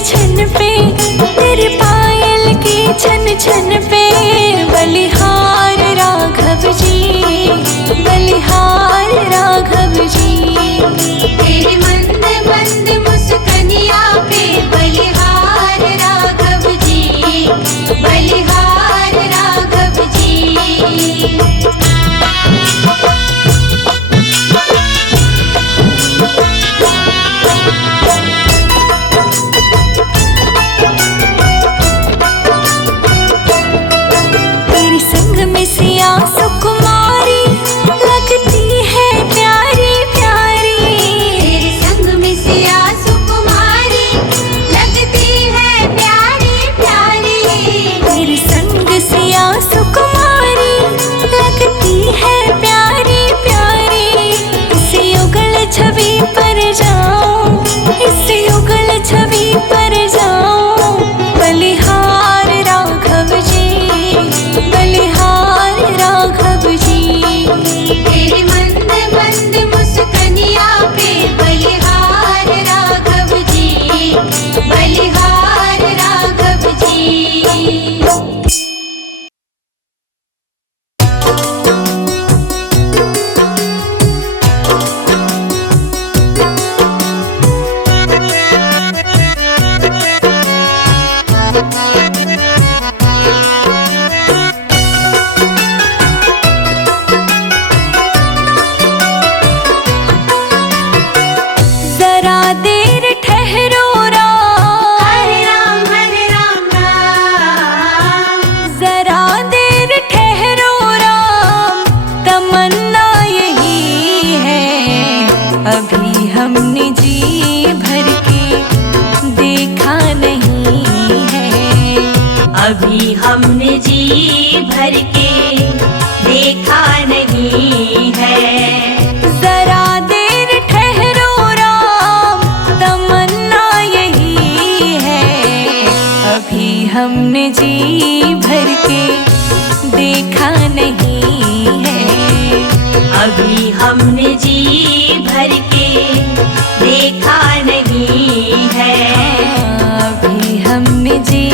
छन पे, तेरे पायल की छन छन पे। बलिहार राघव जी, बलिहार राघव जी। तेरे मंद मंद मुस्कनिया पे बलिहार राघव जी, बलिहार राघव जी। तेरे संग में सिया सुकुमारी लगती है प्यारी प्यारी। तेरे संग में सिया सुकुमारी लगती है प्यारी प्यारी। तेरे संग सिया सुकुमारी लगती है प्यारी प्यारी। इस युगल छवि पर जाऊं, इस युगल छवि पर जाऊं। बलिहार राघव जी, बलिहार राघव जी। तेरे मंद मंद मुस्कनिया पे बलिहार राघव जी, बलिहार राघव जी। जरा देर ठहरो राम, हरे राम राम। जरा देर ठहरो राम। तमन्ना यही है, अभी हमने जी भर के देखा नहीं है। अभी हमने जी भर के देखा नहीं है। जरा देर ठहरो राम, तमन्ना यही है, अभी हमने जी भर के देखा नहीं है। अभी हमने जी भर के देखा नहीं है। अभी हमने जी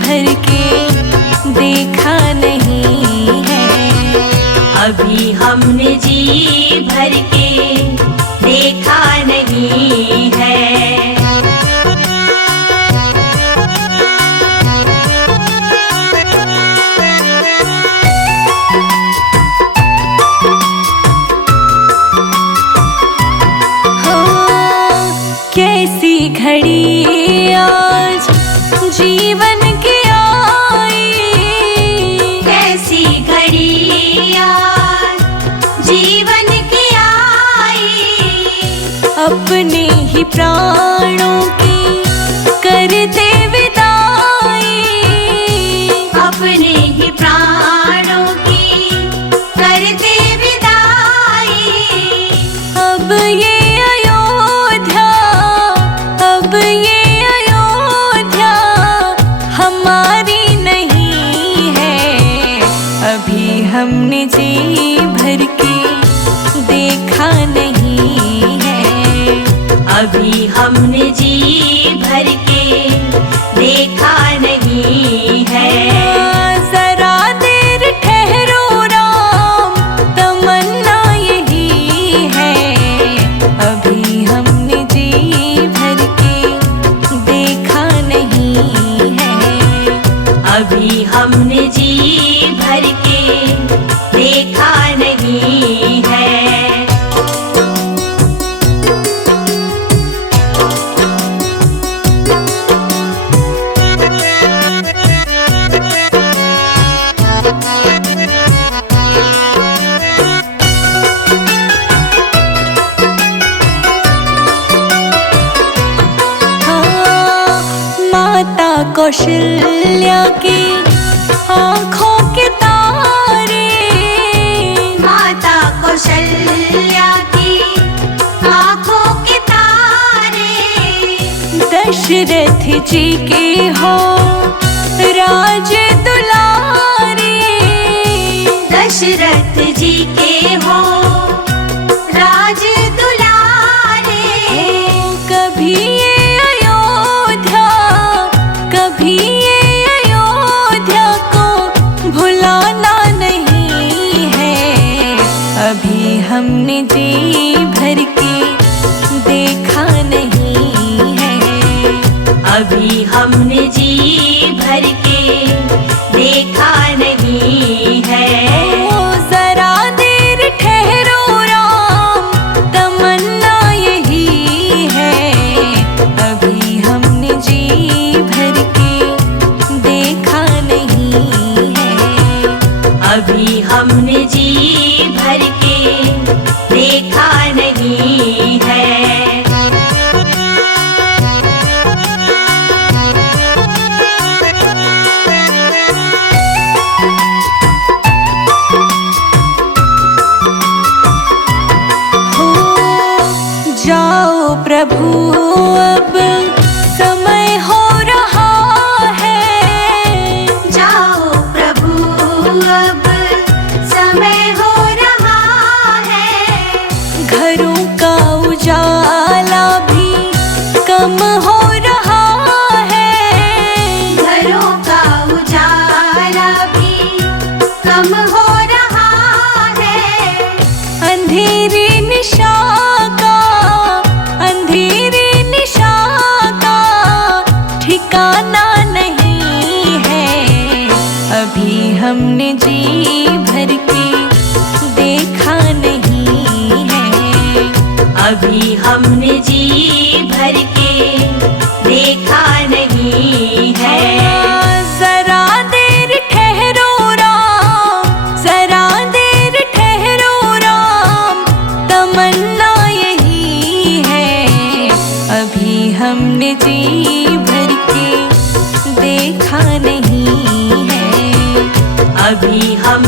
भर के देखा नहीं है। अभी हमने जी भर के देखा नहीं है। हाँ, कैसी घड़ी आज जीवन की आई। कैसी घड़ी आज जीवन की आई। अपने ही प्राणों की करते विदाई। अपने ही प्राणों की करते विदाई। अब ये अयोध्या, अब ये अयोध्या हमारी नहीं है। अभी हमने जी भर के देखा नहीं है। अभी हमने जी भर के देखा नहीं है। जरा देर ठहरो राम, तमन्ना यही है, अभी हमने जी भर के देखा नहीं है। अभी हमने जी भर के देखा नहीं है। हाँ, माता कौशल्या की आँखों के तारे। माता कौशल्या की आँखों के तारे। दशरथ जी के हो राज दुलारे। दशरथ जी के हो राज दुलारे। कभी ये अयोध्या अभी हमने जी भर के देखा नहीं है। ओ जरा देर ठहरो राम, तमन्ना यही है। अभी हमने जी भर के देखा नहीं है। अभी हमने जी भर के देखा नहीं है। हो जाओ प्रभु अब समय हो रहा है। जाओ प्रभु अब समय हो रहा है। घरों का उजाला भी कम हो रहा है। घरों का उजाला भी कम हो रहा है। अंधेरी निशा का, अंधेरी निशा का ठिकाना नहीं है। अभी हमने जी भर के देखा नहीं है। अभी हमने जी भर के देखा नहीं है। जरा देर ठहरो राम, जरा देर ठहरो राम, तमन्ना यही है। अभी हमने जी भर के देखा नहीं है। अभी हम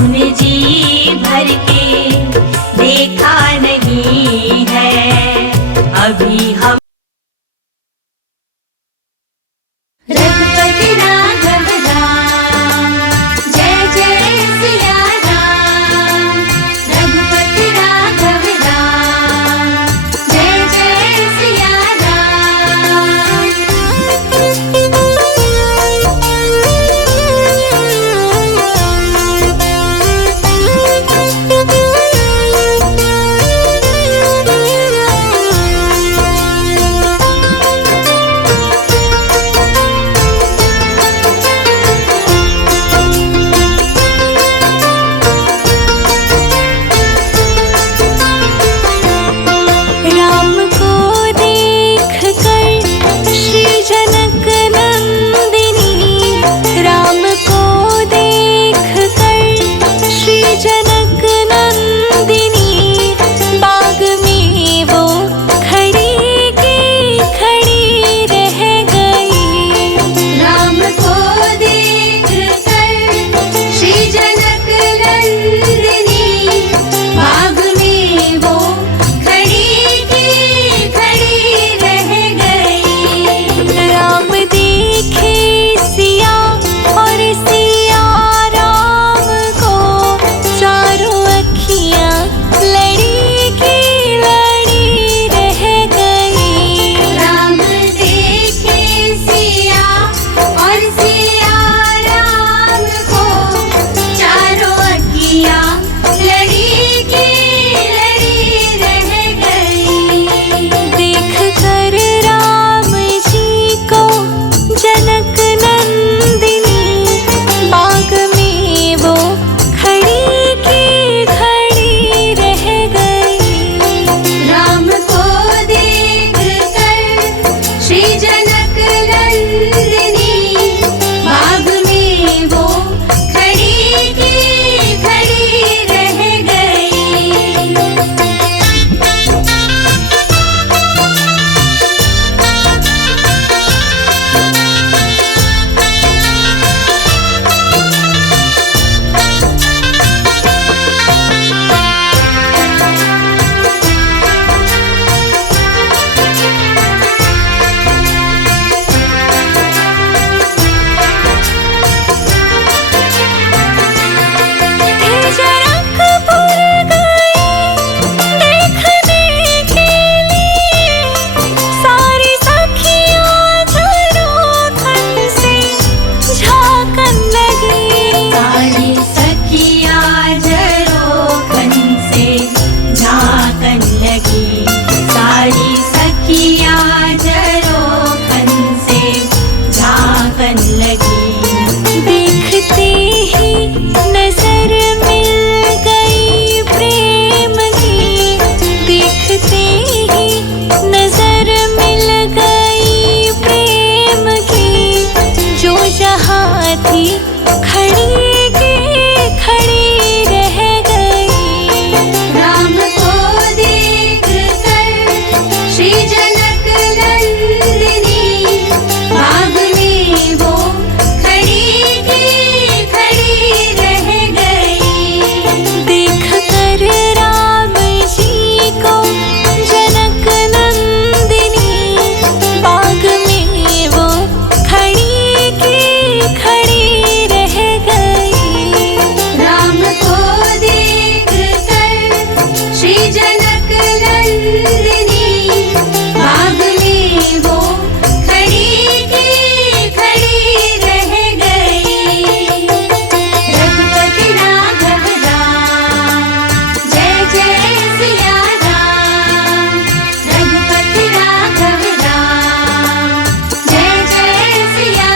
आंगन लगी। देखते ही नजर मिल गई प्रेम की, देखते ही नजर मिल गई प्रेम की, जो जहाँ थी खड़ी की खड़ी रह गई। राम को देख कर श्री जनक नंदिनी, बाग में वो खड़ी की खड़ी रह गई। देख कर राम जी को जनक नंदिनी, बाग में वो खड़ी की खड़ी रह गई। राम को देख कर श्री जनक नंदिनी, बाग में वो खड़ी की खड़ी रह गई। रघुपति राघव राम, जय जय सिया राम। रघुपति राघव राम, जय जय सिया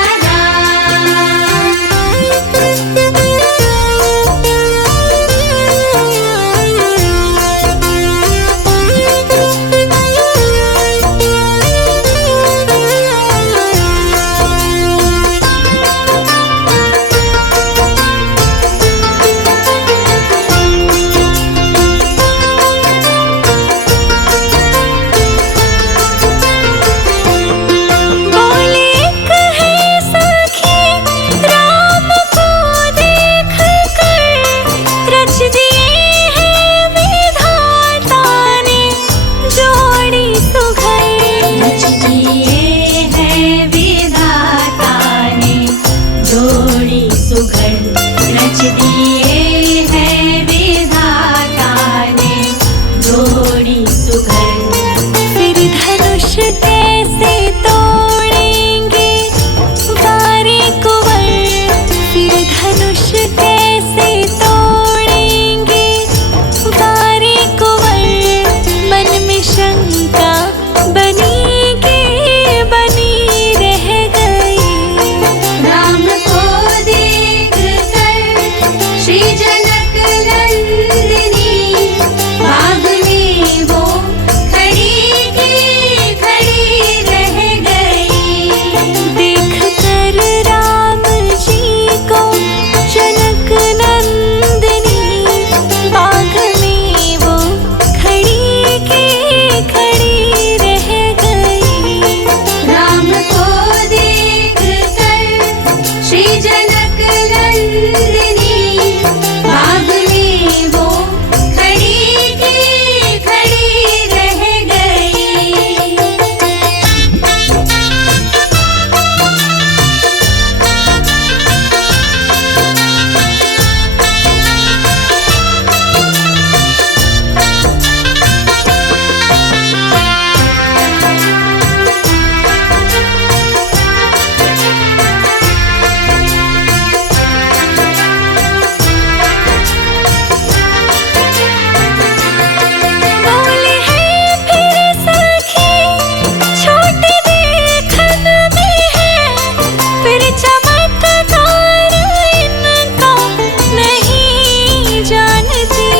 बोले कहे सखी राम को देख कर, रच दिए हैं विधाता ने जोड़ी सुघर। रच दिए हैं विधाता ने जोड़ी सुघर। रच दिए हैं विधाता ने जोड़ी सुघर। फिर धनुष कैसे तोड़ेंगे वारे कुंवर, फिर धनुष कैसे तोड़ेंगे वारे कुंवर, मन में शंका बनी के बनी रह गई। राम को देख कर श्री जनक नंदिनी, बाग में वो खड़ी की खड़ी रह गई। देख कर राम जी को जनक नंदिनी, बाग में वो खड़ी की खड़ी रह गई। राम को देख कर श्री जनक नंदिनी, बाग में वो खड़ी की खड़ी रह गई। बोले हैं फिर सखी छोटे देखन में है, फिर चमत्कार इनका नहीं जानती।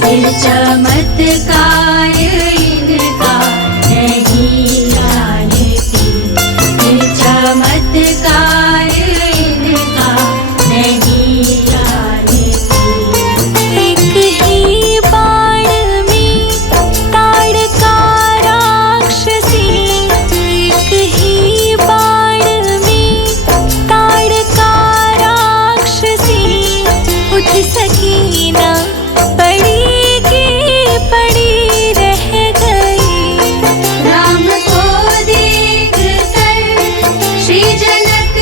फिर चमत्कार इनका नहीं जानती। फिर चमत्कार इनका नहीं जानती। एक ही बाण में ताड़का राक्षसी, एक ही बाण में ताड़का राक्षसी, उठ सकी ना पड़ी की पड़ी रह गई। राम को देख कर श्री जनक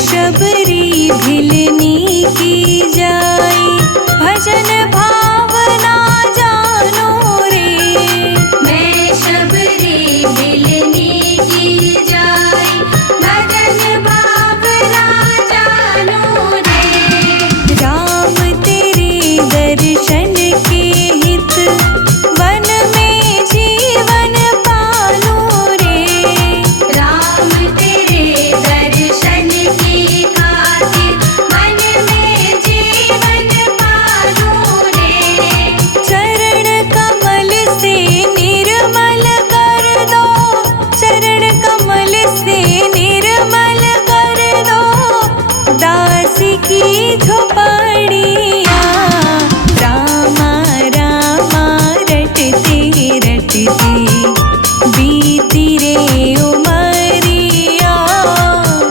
शबरी भिलनी की जाई, भजन भावना जानो रे। मैं शबरी भिलनी की जाई, भजन भावना जानो रे। राम तेरे दर्शन के हित, वन में जीवन पालो रे। राम तेरे दर्शन की खातिर, मन में जीवन पालो रे। चरण कमल से निर्मल कर दो, चरण कमल से निर्मल कर दो, दास की झोपड़िया। रामा रामा रटते रटते बीती रे उमरिया।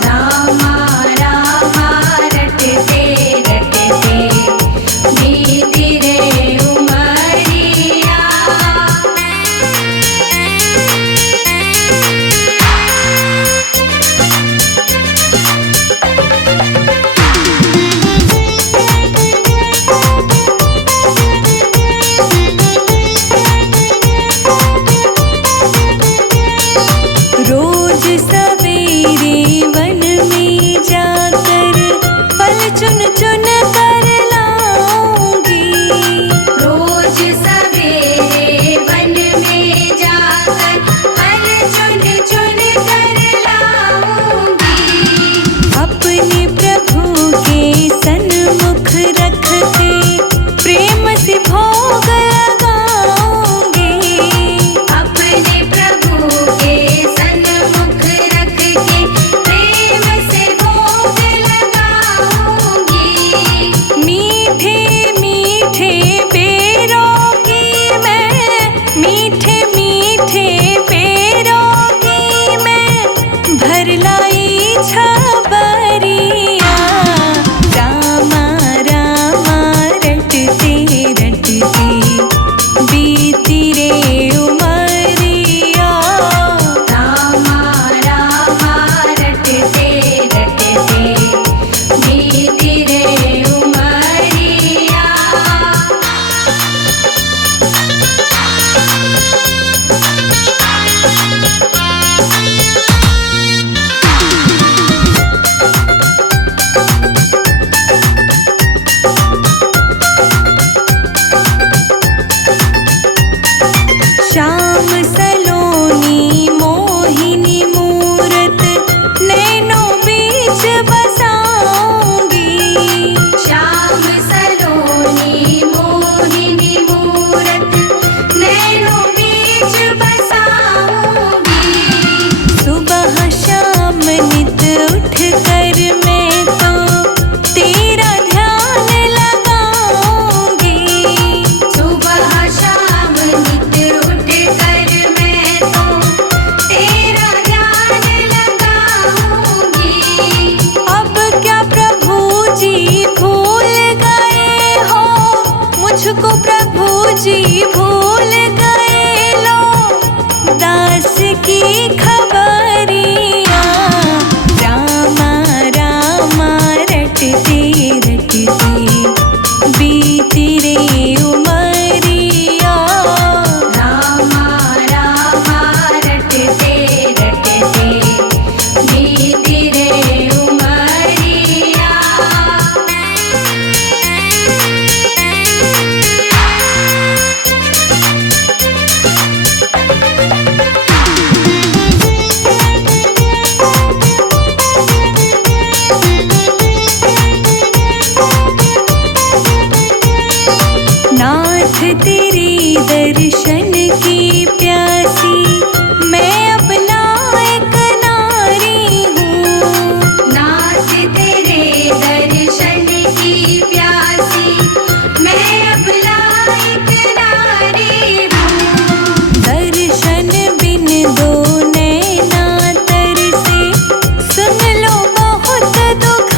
रामा रामा रटते रटते बीती रे उमरिया। रोज सवेरे वन में जाकर फल चुन चुन कर लाऊंगी। रोज सवेरे वन में जाकर फल चुन चुन कर लाऊंगी। अपने प्रभु के सन्मुख रख के प्रेम से भोग लगाऊंगी। अपने प्रभु के सन्मुख रख के प्रेम से भोग लगाऊंगी। मीठे मीठे पेरों की मैं, मीठे मीठे पेरों की मैं भर लाई छबरिया। रामा रामा रटते रटते बीती रे उमरिया। रामा रामा रटते रटते बीती रे उमरिया। श्याम सलोनी मोहिनी मूरत नैनों बीच बसाऊंगी। श्याम सलोनी मोहिनी मूरत नैनों बीच बसाऊंगी। सुबह शाम नित उठ कर मैं तो तेरा ध्यान लगाऊंगी। सुबह शाम नित उठ कर मैं तो तेरा ध्यान लगाऊंगी। अब क्या प्रभु जी भूल गए हो, मुझको प्रभु जी भूल गए लो, दास की खबरिया। रामा रामा रटते रटते बीती रे उमरिया। रामा रामा रटते रटते बीती रे उमरिया। नाथ तेरे दर्शन की प्यासी मैं अब लायक नारी हूँ। नाथ तेरे दर्शन की प्यासी मैं अब लायक नारी हूँ। दर्शन बिन दो नैना तरसे, सुन लो बहुत दुख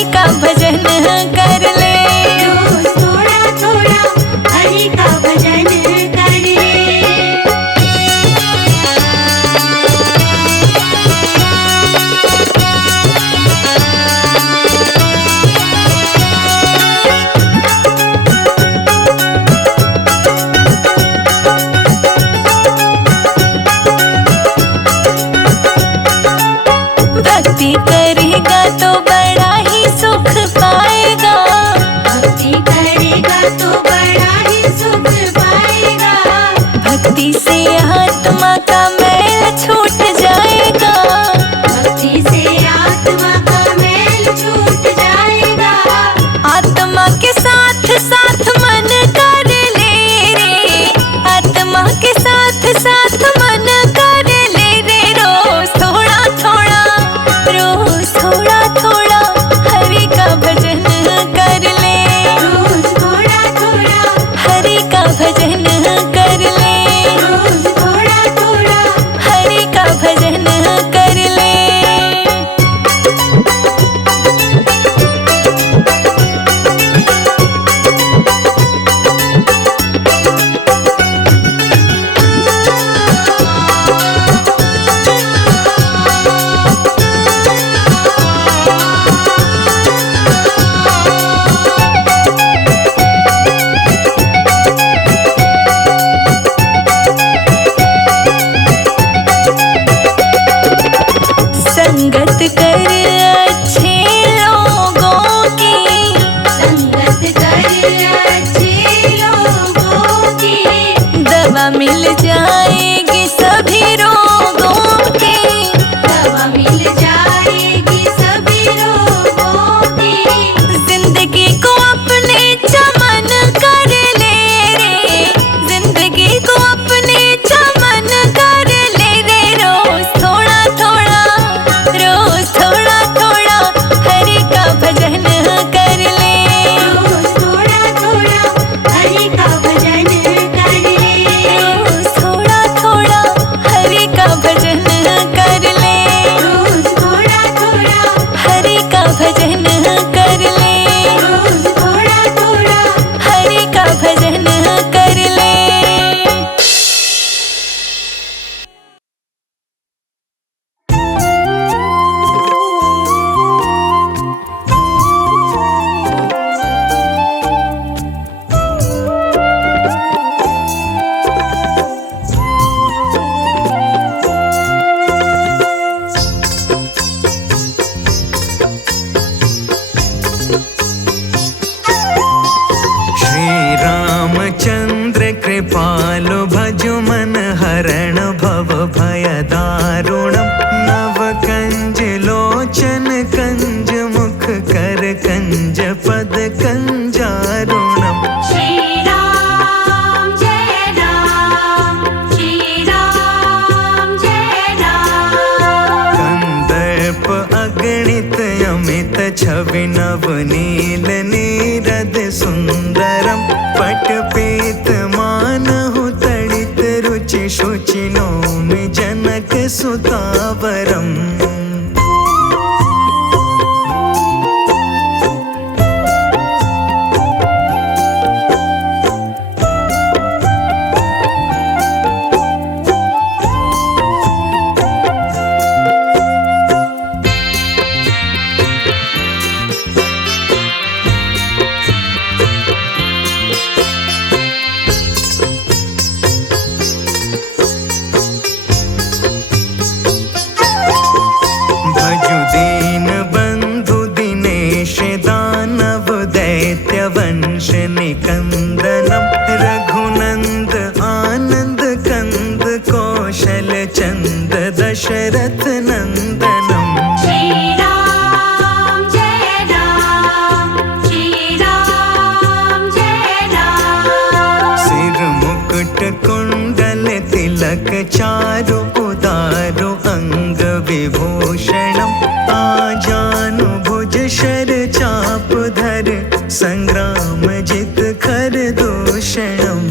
हरि का भजन कर ले। रोज थोड़ा थोड़ा हरि का भजन कर ले। भक्ति करेगा तो बड़ा ही सुख पाएगा। भक्ति करेगा तो बड़ा ही सुख पाएगा। भक्ति से आत्मा का मैल छूट जाएगा। भक्ति से आत्मा का मैल छूट जाएगा। आत्मा के साथ साथ मन कर ले रे। आत्मा के साथ साथ मन कर ले रे। रोज थोड़ा थोड़ा, रोज थोड़ा थोड़ा हरि का भजन कर ले। रोज थोड़ा थोड़ा हरि का भजन कर ले। रोज थोड़ा थोड़ा हरि का भजन कर ले। संगत कर अच्छे लोगों की। संगत कर अच्छे लोगों की। दवा मिल जाएगी सभी रोगों की। दवा मिल जाएगी सभी रोगों की। जिंदगी को अपने चमन कर ले रे। जिंदगी को अपने चमन कर ले रे। रोज थोड़ा थोड़ा, रोज थोड़ा थोड़ा हरि का भजन कर ले। रोज थोड़ा थोड़ा हरि का भजन कर ले। रोज थोड़ा थोड़ा हरि का भजन कर ले। रोज थोड़ा थोड़ा हरि का भजन कर ले। रोज थोड़ा थोड़ा हरि का भजन कर ले। श्री रामचंद्र कृपालु भजु मन हरण भव भय दारुणम। नव कंज लोचन कंज मुख कर कंज पद कंजारुणम। श्री राम जय राम। श्री राम जय राम। कंदर्प अगणित अमित छवि नव नील नीरद सुंदरम। पट पीत मानहु तड़ित रुचि शुचि नौमि जनक सुतावरम। भजु दीन बंधु दिनेश दानव दैत्य वंश निकंदनम। रघुनंद आनंद कंद कौशल चंद दशरथ नंदनम। श्री राम जय राम। श्री राम जय राम। सिर मुकुट कुंडल तिलक चारु उदारु अंग विभूषणम। आजानु भुज शर चाप धर संग्राम जित खर दूषणम।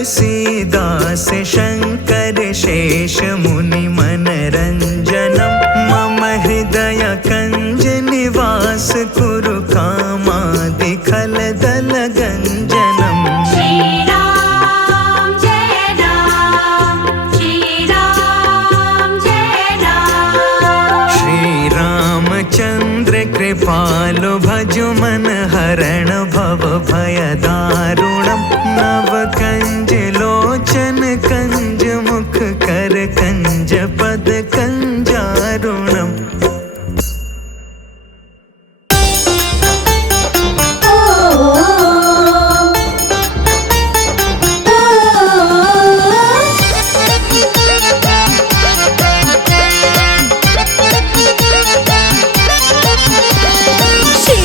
तुलसीदास शङ्कर शेष मुनि मनरञ्जनं मम हृदय कञ्ज निवास कुरु कामादि खलदल गञ्जनम्। श्री राम जय राम, श्री राम जय राम। श्री रामचन्द्र कृपालु भजु मन हरण भव भय दारुणम् नव कंज लोचन कंज मुख कर कंज पद कंजारुणम्। श्री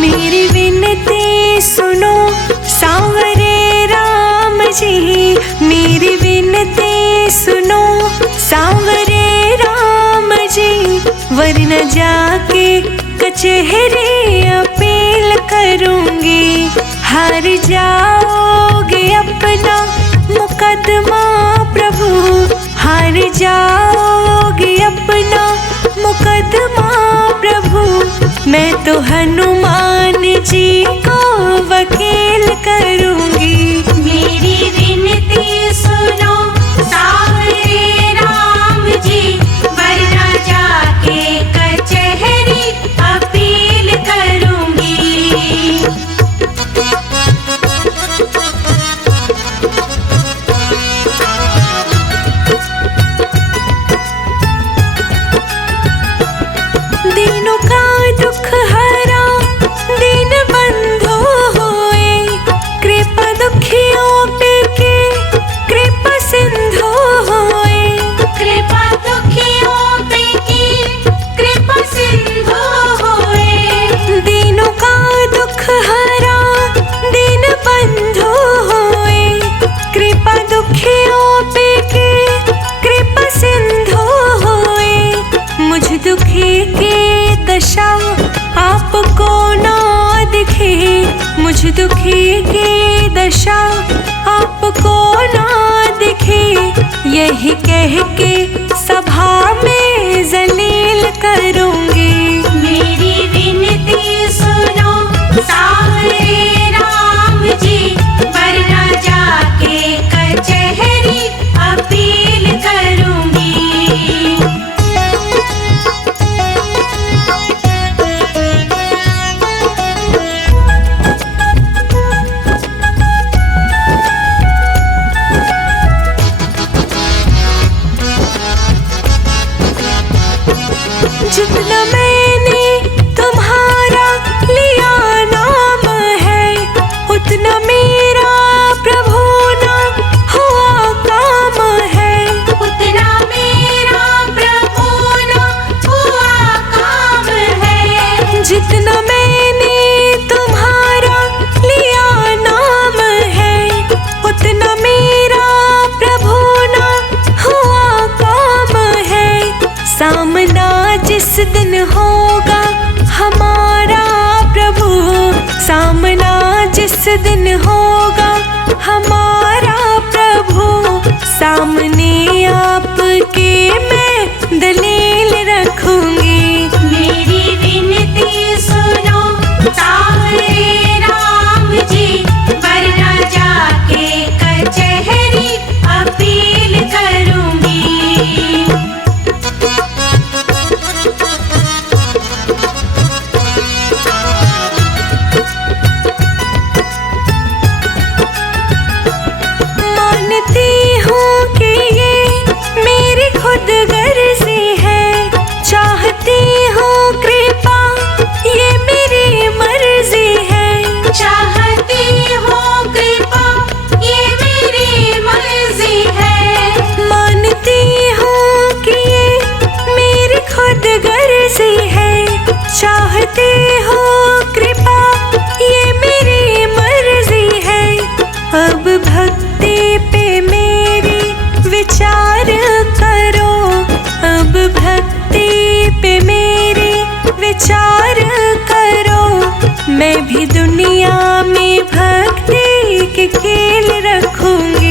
मेरी विनती सुनो सांवरे राम जी, मेरी विनती सुनो सांवरे राम जी, वरना जाके कचहरी अपील करूंगी। हार जाओगे अपना मुकदमा प्रभु, हार जाओगे अपना मुकदमा प्रभु, मैं तो हनुमान जी को वकील करूंगी। मेरी विनती सुनो सांवरे राम जी, वरना जाके कचहरी अपील करूंगी। दीनों का दुख हरा दीन बंधु हुए, कृपा दुखियों पे के कृपा सिंधु हुए। कृपा दुखियों पे की कृपा सिंधु हुए। दीनों का दुख हरा दीन बंधु हुए, कृपा दुखियों पे के कृपा सिंधु हुए। मुझ दुखी की दशा आपको ना दिखे, मुझ दुखी की दशा आपको ना दिखे, यही कह के सभा में जलील करूंगी। मेरी विनती सुनो सांवरे राम जी, वरना जाके कचहरी अपील करूंगी। जितना मैंने तुम्हारा लिया नाम है, उतना मेरा प्रभु ना हुआ काम है। उतना मेरा प्रभु ना हुआ काम है। जितना मैंने तुम्हारा लिया नाम है, उतना मेरा प्रभु ना हुआ काम है। सामना जिस दिन होगा हमारा प्रभु, सामना जिस दिन होगा हमारा प्रभु, सामने आपके मैं दलील रखूंगी। मेरी विनती सुनो सांवरे राम जी, वरना जाके कचहरी अपील करूंगी। मानती हूँ कि ये मेरी खुद गर्जी है, चाहती हूँ कृपा ये मेरी मर्जी है। चाहती हूँ कृपा ये मेरी मर्जी है। मानती हूँ कि ये मेरी खुद गर्जी है, चाहती हूँ कृपा ये मेरी मर्जी है। अब भक्ति पे मेरी विचार करो, अब भक्ति पे मेरी विचार करो, मैं भी दुनिया में भक्ति के खेल रखूंगी।